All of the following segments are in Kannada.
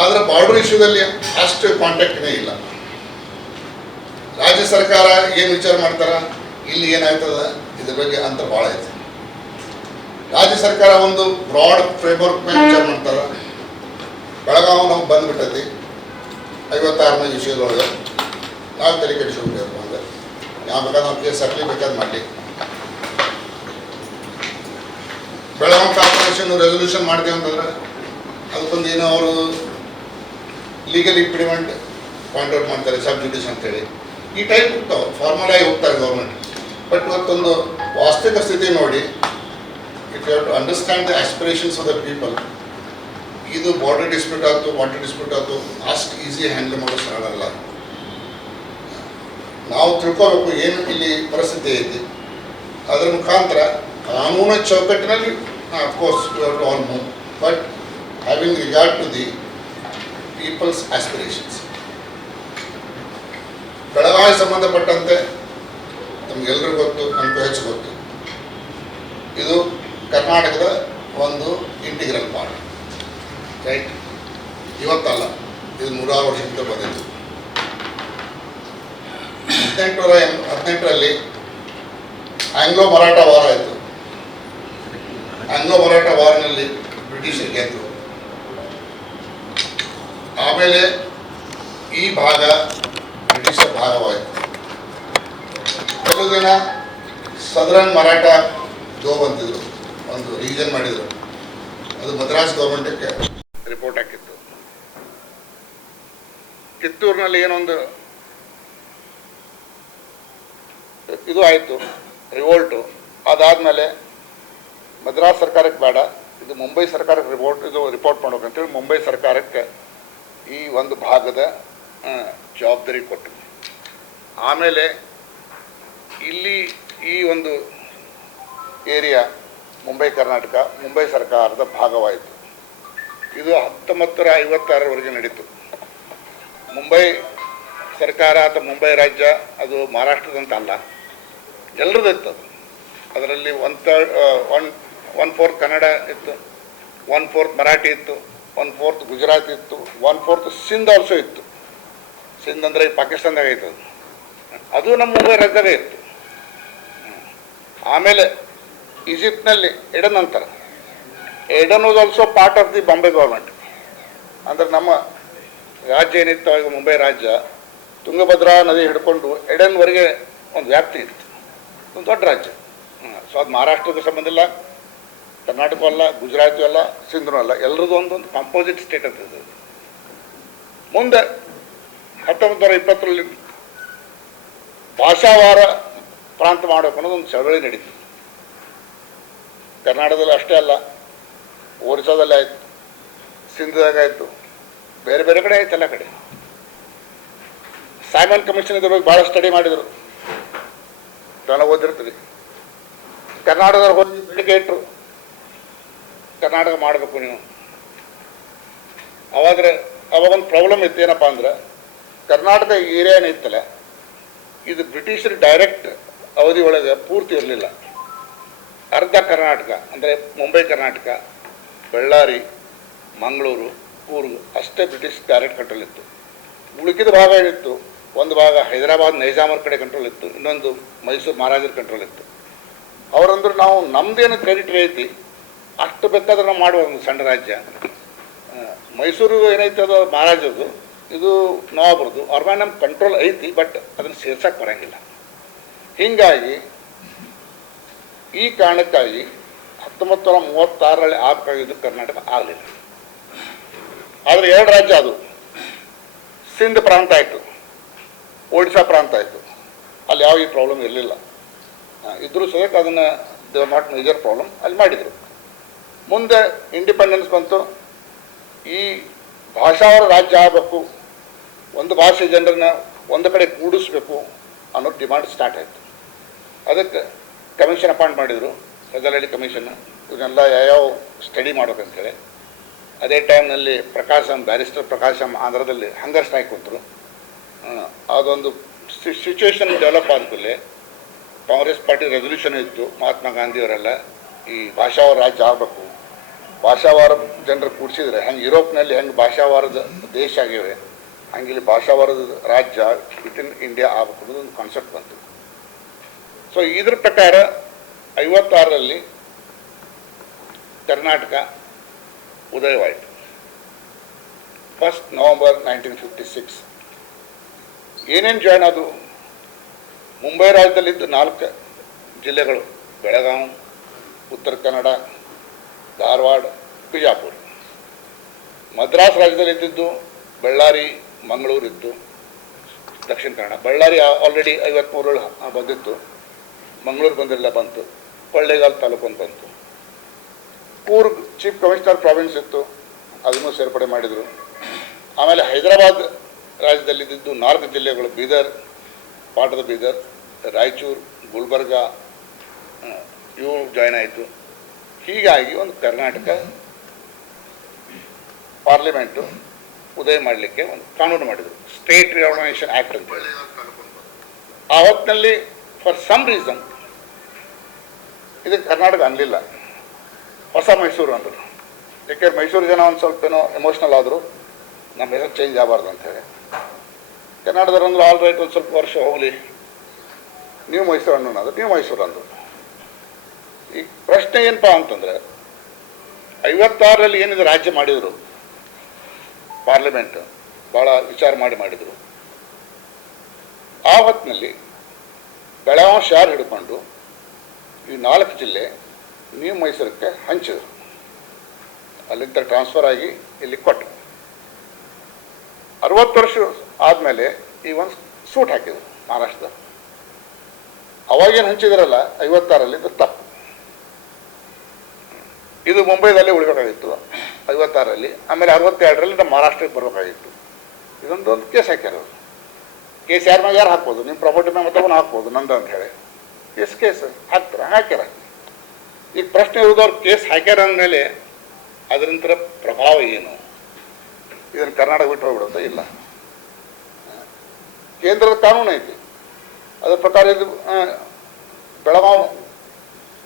ಆದರೆ ಬಾರ್ಡರ್ ಇಶ್ಯೂದಲ್ಲಿ ಅಷ್ಟು ಕಾಂಟ್ಯಾಕ್ಟ್ನೇ ಇಲ್ಲ. ರಾಜ್ಯ ಸರ್ಕಾರ ಏನು ವಿಚಾರ ಮಾಡ್ತಾರ, ಇಲ್ಲಿ ಏನಾಗ್ತದ ಇದ್ರ ಬಗ್ಗೆ ಅಂತ ಭಾಳ ಐತೆ. ರಾಜ್ಯ ಸರ್ಕಾರ ಒಂದು ಬ್ರಾಡ್ ಫ್ರೇಮ್ವರ್ಕ್ ಮೇಲೆ ವಿಚಾರ ಮಾಡ್ತಾರ. ಬೆಳಗಾವಿ ನಾವು ಬಂದ್ಬಿಟ್ಟೈತಿ 56ನೇ ವಿಷಯದೊಳಗೆ ನಾವು ತಲೆ ಕೆಡಿಸ್ಕೊಬೇಕು ಅಂದ್ರೆ ಯಾವ ಬೇಕಾದ್ರೆ ನಾವು ಕೇಸ್ ಹಾಕಲಿ ಬೇಕಾದ್ರೆ ಮಾಡಲಿ. ಬೆಳಗಾವಿ ಕಾರ್ಪೊರೇಷನ್ ರೆಸೊಲ್ಯೂಷನ್ ಮಾಡ್ತೀವಿ ಅಂತಂದ್ರೆ ಅದಕ್ಕೊಂದು ಏನೋ ಅವರು ಲೀಗಲ್ ಇಂಪ್ಲಿಮೆಂಟ್ ಪಾಯಿಂಟ್ ಔಟ್ ಮಾಡ್ತಾರೆ, ಸಬ್ ಜುಡಿಷ್ ಅಂತೇಳಿ ಈ ಟೈಪ್ ಹೋಗ್ತಾವೆ, ಫಾರ್ಮಲ್ ಆಗಿ ಹೋಗ್ತಾರೆ ಗೌರ್ಮೆಂಟ್. ಬಟ್ ಇವತ್ತೊಂದು ವಾಸ್ತವಿಕ ಸ್ಥಿತಿ ನೋಡಿ, if you have to understand the aspirations of the people, ಇದು ಬಾರ್ಡರ್ ಡಿಸ್ಪ್ಯೂಟ್ ಆಯ್ತು, ವಾಟರ್ ಡಿಸ್ಪ್ಯೂಟ್ ಆಯ್ತು, ಅಷ್ಟು ಈಸಿ ಹ್ಯಾಂಡಲ್ ಮಾಡೋ ಸಾಲಲ್ಲ. ನಾವು ತಿಳ್ಕೋಬೇಕು ಏನು ಇಲ್ಲಿ ಪರಿಸ್ಥಿತಿ ಐತಿ. ಅದರ ಮುಖಾಂತರ ಕಾನೂನು ಚೌಕಟ್ಟಿನಲ್ಲಿ of course you have to all move, but having regard to the people's aspirations. Belagavi ಸಂಬಂಧಪಟ್ಟಂತೆ ನಮಗೆಲ್ಲರಿಗೂ ಗೊತ್ತು, ನಮಗೂ ಹೆಚ್ಚು ಗೊತ್ತು, ಇದು ಕರ್ನಾಟಕದ ಒಂದು ಇಂಟಿಗ್ರಲ್ ಪಾರ್ಟ್, ರೈಟ್? ಇವತ್ತಲ್ಲ, ಇದು 100 ವರ್ಷದಿಂದ ಬಂದಿತ್ತು. 1818ರಲ್ಲಿ ಆಂಗ್ಲೋ ಮರಾಠ ವಾರ ಆಯಿತು. ಆಂಗ್ಲೋ ಮರಾಠ ವಾರ್ನಲ್ಲಿ ಬ್ರಿಟಿಷರು ಗೆದ್ದರು. ಆಮೇಲೆ ಈ ಭಾಗ ಬ್ರಿಟಿಷರ ಭಾಗವಾಯಿತು. ಕೆಲವು ದಿನ ಸದರನ್ ಮರಾಠ ಜೋಬ್ ಅಂತಿದ್ರು, ಒಂದು ರೀಜನ್ ಮಾಡಿದರು. ಅದು ಮದ್ರಾಸ್ ಗೌರ್ಮೆಂಟಕ್ಕೆ ರಿಪೋರ್ಟ್ ಹಾಕಿತ್ತು. ಕಿತ್ತೂರಿನಲ್ಲಿ ಏನೊಂದು ಇದು ಆಯಿತು, ರಿವೋಲ್ಟು. ಅದಾದಮೇಲೆ ಮದ್ರಾಸ್ ಸರ್ಕಾರಕ್ಕೆ ಬೇಡ, ಇದು ಮುಂಬೈ ಸರ್ಕಾರಕ್ಕೆ ರಿಪೋರ್ಟ್ ಮಾಡ್ಬೇಕಂತೇಳಿ ಮುಂಬೈ ಸರ್ಕಾರಕ್ಕೆ ಈ ಒಂದು ಭಾಗದ ಜವಾಬ್ದಾರಿ ಕೊಟ್ಟರು. ಆಮೇಲೆ ಇಲ್ಲಿ ಈ ಒಂದು ಏರಿಯಾ ಮುಂಬೈ ಕರ್ನಾಟಕ ಮುಂಬೈ ಸರ್ಕಾರದ ಭಾಗವಾಯಿತು. ಇದು 1956ರವರೆಗೆ ನಡೀತು. ಮುಂಬೈ ಸರ್ಕಾರ ಅಥವಾ ಮುಂಬೈ ರಾಜ್ಯ ಅದು ಮಹಾರಾಷ್ಟ್ರದಂತ ಅಲ್ಲ, ಎಲ್ಲರದ್ದು ಇತ್ತು. ಅದರಲ್ಲಿ 1/4 ಕನ್ನಡ ಇತ್ತು, 1/4 ಮರಾಠಿ ಇತ್ತು, 1/4 ಗುಜರಾತಿ ಇತ್ತು, 1/4 ಸಿಂಧ್ ಆಲ್ಸೋ ಇತ್ತು. ಸಿಂಧ್ ಅಂದರೆ ಪಾಕಿಸ್ತಾನದಾಗ ಇತ್ತು, ಅದು ನಮ್ಮ ಮುಂಬೈ ರಾಜ್ಯದಾಗ ಇತ್ತು. ಆಮೇಲೆ ಈಜಿಪ್ಟ್ನಲ್ಲಿ ಎಡನ್ ಅಂತಾರೆ. Aden was also part of the Bombay government. ಅಂದರೆ ನಮ್ಮ ರಾಜ್ಯ ಏನಿತ್ತು ಈಗ ಮುಂಬೈ ರಾಜ್ಯ, ತುಂಗಭದ್ರಾ ನದಿ ಹಿಡ್ಕೊಂಡು ಎಡನ್ವರೆಗೆ ಒಂದು ವ್ಯಾಪ್ತಿ ಇತ್ತು, ಒಂದು ದೊಡ್ಡ ರಾಜ್ಯ. ಸೊ ಅದು ಮಹಾರಾಷ್ಟ್ರಕ್ಕೂ ಸಂಬಂಧ ಇಲ್ಲ, ಕರ್ನಾಟಕ ಅಲ್ಲ, ಗುಜರಾತು ಅಲ್ಲ, ಸಿಂಧೂ ಅಲ್ಲ, ಎಲ್ಲರದ್ದು ಒಂದೊಂದು ಕಾಂಪೋಸಿಟ್ ಸ್ಟೇಟ್ ಅಂತ ಇದೆ. ಮುಂದೆ 1920ರಲ್ಲಿ ಭಾಷಾವಾರ ಪ್ರಾಂತ ಮಾಡಬೇಕು ಅನ್ನೋದು ಒಂದು ಚಳವಳಿ ನಡೀತು. ಕರ್ನಾಟಕದಲ್ಲಿ ಅಷ್ಟೇ ಅಲ್ಲ, ಒರಿಸ್ಸಾದಲ್ಲಿ ಆಯಿತು, ಸಿಂಧದಾಗ ಆಯಿತು, ಬೇರೆ ಬೇರೆ ಕಡೆ ಆಯ್ತು, ಎಲ್ಲ ಕಡೆ. ಸೈಮನ್ ಕಮಿಷನ್ ಇದ್ರ ಬಗ್ಗೆ ಭಾಳ ಸ್ಟಡಿ ಮಾಡಿದರು, ಜನ ಓದಿರ್ತೀರಿ. ಕರ್ನಾಟಕದವ್ರು ಹೋಗಿ ಬೇಡಿಕೆ ಇಟ್ಟರು, ಕರ್ನಾಟಕ ಮಾಡಬೇಕು ನೀವು. ಅವಾಗೊಂದು ಪ್ರಾಬ್ಲಮ್ ಇತ್ತು, ಏನಪ್ಪ ಅಂದ್ರೆ ಕರ್ನಾಟಕ ಏರಿಯಾ ಏನಿತ್ತಲ್ಲ, ಇದು ಬ್ರಿಟಿಷರು ಡೈರೆಕ್ಟ್ ಅವಧಿ ಒಳಗೆ ಪೂರ್ತಿ ಇರಲಿಲ್ಲ. ಅರ್ಧ ಕರ್ನಾಟಕ ಅಂದರೆ ಮುಂಬೈ ಕರ್ನಾಟಕ, ಬಳ್ಳಾರಿ, ಮಂಗಳೂರು, ಕೂರ್ಗ್ ಅಷ್ಟೇ ಬ್ರಿಟಿಷ್ ಡೈರೆಕ್ಟ್ ಕಂಟ್ರೋಲ್ ಇತ್ತು. ಉಳುಕಿದ ಭಾಗ ಏನಿತ್ತು, ಒಂದು ಭಾಗ ಹೈದರಾಬಾದ್ ನೈಜಾಮರ ಕಡೆ ಕಂಟ್ರೋಲ್ ಇತ್ತು, ಇನ್ನೊಂದು ಮೈಸೂರು ಮಹಾರಾಜರ ಕಂಟ್ರೋಲ್ ಇತ್ತು. ಅವರಂದ್ರೆ ನಾವು ನಮ್ಮದೇನು ಟೆರಿಟರಿ ಐತಿ ಅಷ್ಟು ಬೇಕಾದ್ರೆ ನಾವು ಮಾಡುವ ಒಂದು ಸಣ್ಣ ರಾಜ್ಯ. ಮೈಸೂರು ಏನೈತೆ ಅದು ಮಹಾರಾಜರದು, ಇದು ನವಾಬರದು. ಅವ್ರ ಮೇಲೆ ನಮ್ಮ ಕಂಟ್ರೋಲ್ ಐತಿ, ಬಟ್ ಅದನ್ನು ಸೇರ್ಸಕ್ಕೆ ಬರೋಂಗಿಲ್ಲ. ಹೀಗಾಗಿ ಈ ಕಾರಣಕ್ಕಾಗಿ 1936ರಲ್ಲಿ ಆಗಬೇಕಾಗಿದ್ದು ಕರ್ನಾಟಕ ಆಗಲಿಲ್ಲ. ಆದರೆ 2 ರಾಜ್ಯ ಅದು, ಸಿಂಧ್ ಪ್ರಾಂತ ಆಯಿತು, ಒಡಿಶಾ ಪ್ರಾಂತ ಆಯಿತು. ಅಲ್ಲಿ ಯಾವ ಈ ಪ್ರಾಬ್ಲಮ್ ಇರಲಿಲ್ಲ. ಇದ್ರೂ ಸಹಿತ ಅದನ್ನು they are not major problem ಅಲ್ಲಿ ಮಾಡಿದರು. ಮುಂದೆ ಇಂಡಿಪೆಂಡೆನ್ಸ್ ಬಂತು. ಈ ಭಾಷಾವಾರ ರಾಜ್ಯ ಆಗಬೇಕು, ಒಂದು ಭಾಷೆ ಜನರನ್ನ ಒಂದು ಕಡೆ ಕೂಡಿಸ್ಬೇಕು ಅನ್ನೋ ಡಿಮಾಂಡ್ ಸ್ಟಾರ್ಟ್ ಆಯಿತು. ಅದಕ್ಕೆ ಕಮಿಷನ್ ಅಪಾಯಿಂಟ್ ಮಾಡಿದರು, ಫಜಲಹಳ್ಳಿ ಕಮಿಷನ್. ಇವನ್ನೆಲ್ಲ ಯಾವ್ಯಾವ ಸ್ಟಡಿ ಮಾಡ್ಬೇಕಂತೇಳಿ. ಅದೇ ಟೈಮ್ನಲ್ಲಿ ಬ್ಯಾರಿಸ್ಟರ್ ಪ್ರಕಾಶಂ ಆಂಧ್ರದಲ್ಲಿ ಹಂಗರ್ ಸ್ಟ್ರೈಕ್ ಕೊಟ್ಟರು. ಅದೊಂದು ಸಿಚುವೇಶನ್ ಡೆವಲಪ್ ಆದಮೇಲೆ ಕಾಂಗ್ರೆಸ್ ಪಾರ್ಟಿ ರೆಸೊಲ್ಯೂಷನ್ ಇತ್ತು, ಮಹಾತ್ಮ ಗಾಂಧಿಯವರೆಲ್ಲ ಈ ಭಾಷಾವಾರ ರಾಜ್ಯ ಆಗಬೇಕು, ಭಾಷಾವಾರ ಜನರು ಕೂಡಿಸಿದ್ರೆ ಹೆಂಗೆ ಯುರೋಪ್ನಲ್ಲಿ ಹೆಂಗೆ ಭಾಷಾವಾರದ ದೇಶ ಆಗಿವೆ ಹಂಗೆ ಇಲ್ಲಿ ಭಾಷಾವಾರದ ರಾಜ್ಯ ವಿತಿನ್ ಇಂಡಿಯಾ ಆಗಬೇಕು ಅನ್ನೋದು ಒಂದು ಕಾನ್ಸೆಪ್ಟ್ ಬಂತು. ಸೊ ಇದ್ರ ಪ್ರಕಾರ 56ರಲ್ಲಿ ಕರ್ನಾಟಕ ಉದಯವಾಯಿತು. 1 ನವೆಂಬರ್ 1956. ಏನೇನು ಜಾಯ್ನ್ ಅದು? ಮುಂಬೈ ರಾಜ್ಯದಲ್ಲಿದ್ದು 4 ಜಿಲ್ಲೆಗಳು: ಬೆಳಗಾವಿ, ಉತ್ತರ ಕನ್ನಡ, ಧಾರವಾಡ, ಬಿಜಾಪುರ. ಮದ್ರಾಸ್ ರಾಜ್ಯದಲ್ಲಿದ್ದು ಬಳ್ಳಾರಿ, ಮಂಗಳೂರು ಇತ್ತು, ದಕ್ಷಿಣ ಕನ್ನಡ. ಬಳ್ಳಾರಿ ಆಲ್ರೆಡಿ 53 ಬಂದಿತ್ತು, ಮಂಗಳೂರು ಬಂದಿಲ್ಲ, ಬಂತು. ಕೊಳ್ಳೇಗಾಲ ತಾಲೂಕು ಅಂತ ಬಂತು. ಕೂರ್ಗ್ ಚೀಫ್ ಕಮಿಷನರ್ ಪ್ರಾವಿನ್ಸ್ ಇತ್ತು, ಅದನ್ನು ಸೇರ್ಪಡೆ ಮಾಡಿದರು. ಆಮೇಲೆ ಹೈದರಾಬಾದ್ ರಾಜ್ಯದಲ್ಲಿದ್ದು 4 ಜಿಲ್ಲೆಗಳು: ಬೀದರ್, ಪಾಟದ ಬೀದರ್, ರಾಯಚೂರು, ಗುಲ್ಬರ್ಗ, ಇವು ಜಾಯ್ನ್ ಆಯಿತು. ಹೀಗಾಗಿ ಒಂದು ಕರ್ನಾಟಕ ಪಾರ್ಲಿಮೆಂಟು ಉದಯ ಮಾಡಲಿಕ್ಕೆ ಒಂದು ಕಾನೂನು ಮಾಡಿದರು, ಸ್ಟೇಟ್ ರಿಆರ್ಗನೈಸೇಷನ್ ಆ್ಯಕ್ಟ್ ಅಂತೇಳಿ. ಆ ಹೊತ್ತಿನಲ್ಲಿ ಫಾರ್ ಸಮ್ ರೀಸನ್ ಇದಕ್ಕೆ ಕರ್ನಾಟಕ ಅನ್ನಲಿಲ್ಲ, ಹೊಸ ಮೈಸೂರು ಅಂದರು. ಯಾಕೆಂದ್ರೆ ಮೈಸೂರು ಜನ ಒಂದು ಸ್ವಲ್ಪ ಏನೋ ಎಮೋಷ್ನಲ್ ಆದರು, ನಮ್ಮ ಹೆಸರು ಚೇಂಜ್ ಆಗಬಾರ್ದು ಅಂತೇಳಿ. ಕನ್ನಡದವ್ರು ಅಂದ್ರೆ ಆಲ್ ರೈಟ್, ಒಂದು ಸ್ವಲ್ಪ ವರ್ಷ ಹೋಗಲಿ, ನೀವು ಮೈಸೂರು ಅನ್ನೋದು, ನೀವು ಮೈಸೂರು ಅಂದರು. ಈಗ ಪ್ರಶ್ನೆ ಏನಪ್ಪ ಅಂತಂದರೆ, 56ರಲ್ಲಿ ಏನಿದೆ ರಾಜ್ಯ ಮಾಡಿದರು, ಪಾರ್ಲಿಮೆಂಟ್ ಭಾಳ ವಿಚಾರ ಮಾಡಿದರು. ಆ ಹೊತ್ತಿನಲ್ಲಿ ಬೆಳಗಾವಿ ಶಾರ್ ಹಿಡ್ಕೊಂಡು ಈ 4 ಜಿಲ್ಲೆ ನೀವು ಮೈಸೂರಕ್ಕೆ ಹಂಚಿದರು. ಅಲ್ಲಿಂದ ಟ್ರಾನ್ಸ್ಫರ್ ಆಗಿ ಇಲ್ಲಿ ಕೊಟ್ಟರು. 60 ವರ್ಷ ಆದಮೇಲೆ ಈ ಒಂದು ಸೂಟ್ ಹಾಕಿದರು ಮಹಾರಾಷ್ಟ್ರದ. ಅವಾಗೇನು ಹಂಚಿದ್ರಲ್ಲ 56ರಲ್ಲಿ, ಇದು ತಪ್ಪು. ಇದು ಮುಂಬೈದಲ್ಲೇ ಉಳಿಬೇಕಾಗಿತ್ತು 56ರಲ್ಲಿ. ಆಮೇಲೆ 62ರಲ್ಲಿ ನಮ್ಮ ಮಹಾರಾಷ್ಟ್ರಕ್ಕೆ ಬರಬೇಕಾಗಿತ್ತು. ಇದೊಂದು ಕೇಸ್ ಹಾಕ್ಯಾರ. ಕೇಸ್ ಯಾರ ಮ್ಯಾಗ ಯಾರು ಹಾಕ್ಬೋದು, ನಿಮ್ಮ ಪ್ರಾಪರ್ಟಿ ಮ್ಯಾಗ ತಗೊಂಡು ಹಾಕ್ಬೋದು, ನಂದು ಅಂತ ಹೇಳಿ ಕೇಸ್ ಹಾಕ್ಯಾರ. ಈಗ ಪ್ರಶ್ನೆ ಇರೋದವ್ರು ಕೇಸ್ ಹಾಕ್ಯಾರ ಅಂದಮೇಲೆ ಅದರಿಂದ ಪ್ರಭಾವ ಏನು? ಇದನ್ನು ಕರ್ನಾಟಕ ಬಿಟ್ಟು ಹೋಗ್ಬಿಡುತ್ತೆ? ಇಲ್ಲ, ಕೇಂದ್ರದ ಕಾನೂನು ಐತಿ, ಅದ್ರ ಪ್ರಕಾರ ಇದು ಬೆಳಗಾವಿ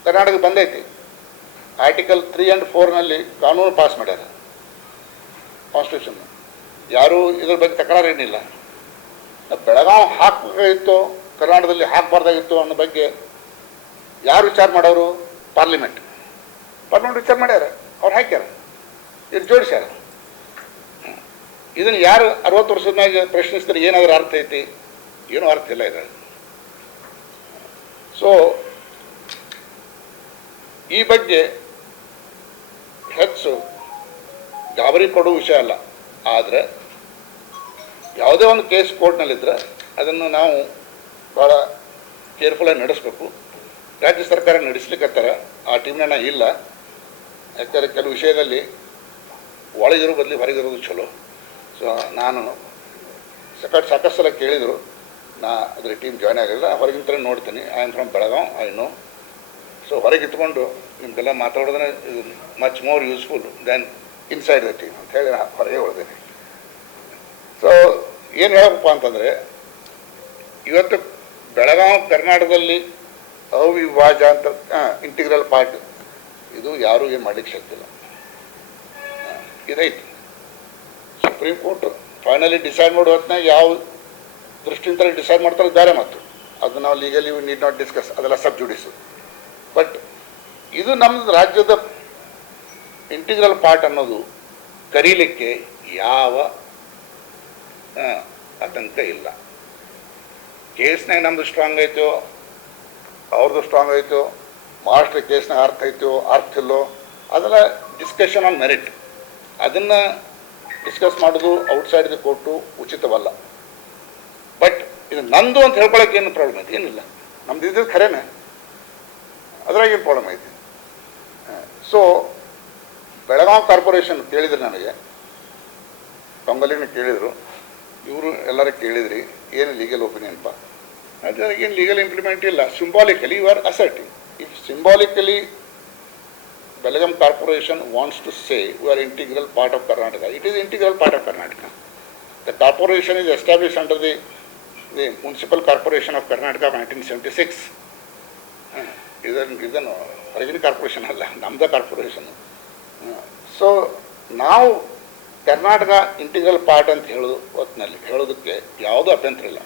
ಕರ್ನಾಟಕ ಬಂದೈತಿ. ಆರ್ಟಿಕಲ್ 3 and 4ನಲ್ಲಿ ಕಾನೂನು ಪಾಸ್ ಮಾಡ್ಯಾರ, ಕಾನ್ಸ್ಟಿಟ್ಯೂಷನ್. ಯಾರೂ ಇದ್ರ ಬಗ್ಗೆ ತಕರಾರೇನಿಲ್ಲ. ಬೆಳಗಾವಿ ಹಾಕಬೇಕಾಗಿತ್ತು, ಕರ್ನಾಟಕದಲ್ಲಿ ಹಾಕಬಾರ್ದಾಗಿತ್ತು ಅನ್ನೋ ಬಗ್ಗೆ ಯಾರು ವಿಚಾರ ಮಾಡೋರು? ಪಾರ್ಲಿಮೆಂಟ್ ವಿಚಾರ ಮಾಡ್ಯಾರ, ಅವ್ರು ಹಾಕ್ಯಾರ, ಇದು ಜೋಡಿಸ್ಯಾರ. ಇದನ್ನು ಯಾರು 60 ವರ್ಷದ ಮ್ಯಾಗ ಪ್ರಶ್ನಿಸಿದ್ರೆ ಏನಾದರೂ ಅರ್ಥ ಐತಿ? ಏನೂ ಅರ್ಥ ಇಲ್ಲ ಇದ್ರಾಗ. ಸೊ ಈ ಬಗ್ಗೆ ಹೆಚ್ಚು ಗಾಬರಿ ಕೊಡುವ ವಿಷಯ ಅಲ್ಲ. ಆದರೆ ಯಾವುದೇ ಒಂದು ಕೇಸ್ ಕೋರ್ಟ್ನಲ್ಲಿದ್ದರೆ ಅದನ್ನು ನಾವು ಭಾಳ ಕೇರ್ಫುಲ್ಲಾಗಿ ನಡೆಸಬೇಕು. ರಾಜ್ಯ ಸರ್ಕಾರ ನಡೆಸ್ಲಿಕ್ಕತ್ತಾರ, ಆ ಟೀಮ್ನ ಇಲ್ಲ. ಯಾಕಂದರೆ ಕೆಲವು ವಿಷಯದಲ್ಲಿ ಒಳಗಿರೋ ಬದಲಿ ಹೊರಗಿರೋದು ಚಲೋ. ಸೊ ನಾನು ಸಾಕಷ್ಟು ಸಲ ಕೇಳಿದರು, ನಾ ಅದ್ರ ಟೀಮ್ ಜಾಯ್ನ್ ಆಗಿಲ್ಲ, ಹೊರಗಿಂತ ನೋಡ್ತೀನಿ. I am from Belgaum, I know. So ಹೊರಗೆ ಇಟ್ಕೊಂಡು ನಿಮಗೆಲ್ಲ ಮಾತಾಡೋದ್ರೆ ಇದು much more useful than inside the team ಅಂತ ಹೇಳಿ ಹೊರಗೆ ಉಳಿದೀನಿ. ಸೊ ಏನು ಹೇಳಪ್ಪ ಅಂತಂದರೆ, ಇವತ್ತು ಬೆಳಗಾವಿ ಕರ್ನಾಟಕದಲ್ಲಿ ಅವಿಭಾಜ್ಯ ಅಂತ ಇಂಟಿಗ್ರಲ್ ಪಾರ್ಟ್, ಇದು ಯಾರೂ ಏನು ಮಾಡಲಿಕ್ಕೆ ಶಕ್ತಿ ಇಲ್ಲ. ಇದೈತಿ ಸುಪ್ರೀಂ ಕೋರ್ಟ್ ಫೈನಲಿ ಡಿಸೈಡ್ ಮಾಡೋ ಹೊತ್ತಿನಾಗ ಯಾವ ದೃಷ್ಟಿಯಿಂದ ಡಿಸೈಡ್ ಮಾಡ್ತಾರೆ ಬೇರೆ ಮಾತು. ಅದು ನಾವು ಲೀಗಲಿ ನೀಡ್ ನಾಟ್ ಡಿಸ್ಕಸ್, ಅದೆಲ್ಲ ಸಬ್ ಜುಡಿಸು. ಬಟ್ ಇದು ನಮ್ಮದು ರಾಜ್ಯದ ಇಂಟಿಗ್ರಲ್ ಪಾರ್ಟ್ ಅನ್ನೋದು ಕರೀಲಿಕ್ಕೆ ಯಾವ ಆತಂಕ ಇಲ್ಲ. ಕೇಸ್ನಾಗ ನಮ್ಮದು ಸ್ಟ್ರಾಂಗ್ ಐತೋ, ಅವ್ರದ್ದು ಸ್ಟ್ರಾಂಗ್ ಐತೋ, ಮಹಾರಾಷ್ಟ್ರ ಕೇಸ್ನಾಗ ಅರ್ಥ ಐತೋ ಅರ್ಥ ಇಲ್ಲೋ, ಅದೆಲ್ಲ ಡಿಸ್ಕಷನ್ ಆನ್ ಮೆರಿಟ್. ಅದನ್ನು ಡಿಸ್ಕಸ್ ಮಾಡೋದು ಔಟ್ಸೈಡ್ ದ ಕೋರ್ಟು ಉಚಿತವಲ್ಲ. ಬಟ್ ಇದು ನಂದು ಅಂತ ಹೇಳ್ಕೊಳಕ್ಕೆ ಏನು ಪ್ರಾಬ್ಲಮ್ ಐತಿ? ಏನಿಲ್ಲ, ನಮ್ದು ಇದ್ದಿದ್ದು ಖರೇನೆ, ಅದ್ರಾಗೇನು ಪ್ರಾಬ್ಲಮ್ ಐತಿ? ಸೊ ಬೆಳಗಾವಿ ಕಾರ್ಪೊರೇಷನ್ ಕೇಳಿದ್ರು, ನನಗೆ ಟೊಂಗಲಿನ ಕೇಳಿದರು, ಇವರು ಎಲ್ಲರೂ ಕೇಳಿದ್ರಿ ಏನು ಲೀಗಲ್ ಒಪಿನಿಯನ್ಪ? ಅದ್ರಾಗೇನು ಲೀಗಲ್ ಇಂಪ್ಲಿಮೆಂಟ್ ಇಲ್ಲ. Symbolically you are asserting. If symbolically Belgaum Corporation wants to say we are integral part of Karnataka, it is integral part of Karnataka. The corporation is established under the Municipal Corporation of Karnataka of 1976. ಇದನ್ನು ಹೊರಗಿನ ಕಾರ್ಪೊರೇಷನ್ ಅಲ್ಲ, ನಮ್ಮದ ಕಾರ್ಪೊರೇಷನ್. ಸೊ ನಾವು ಕರ್ನಾಟಕ ಇಂಟಿಗ್ರಲ್ ಪಾರ್ಟ್ ಅಂತ ಹೇಳೋದು ಹೊತ್ತಿನಲ್ಲಿ ಹೇಳೋದಕ್ಕೆ ಯಾವುದೂ ಅಭ್ಯಂತರ ಇಲ್ಲ.